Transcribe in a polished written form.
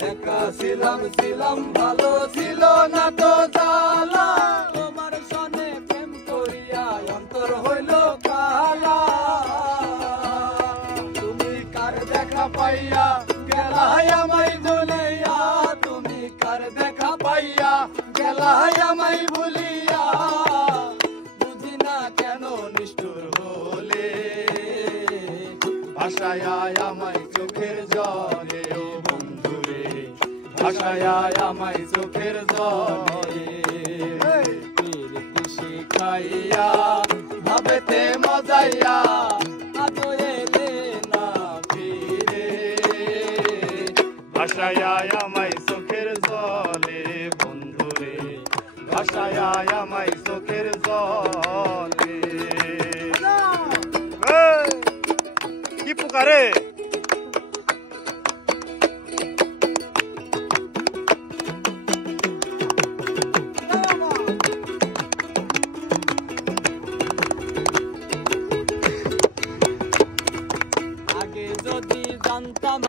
একা ছিলাম ছিলাম ভালো ছিল না তো জ্বালা তোমার সনে প্রেম করিয়া অন্তর হইল কালা তুমি কার দেখা পাইয়া গেলাই আমায় ভুলিয়া তুমি কার দেখা পাইয়া গেলাই আমায় ভুলিয়া বুঝি না কেন নিষ্ঠুর হলে ভাষায় আমায় চোখের জলে ও বন্ধুরে ভাষায় আমায় চোখের জলে শিখাইয়া ভাবেতে মজাইয়া আজ এলে না ফিরে ভাষায় আমায় চোখের জলে বন্ধুরে ভাষায় আমায় চোখের জলে কি পুকারে আগে যদি জানতাম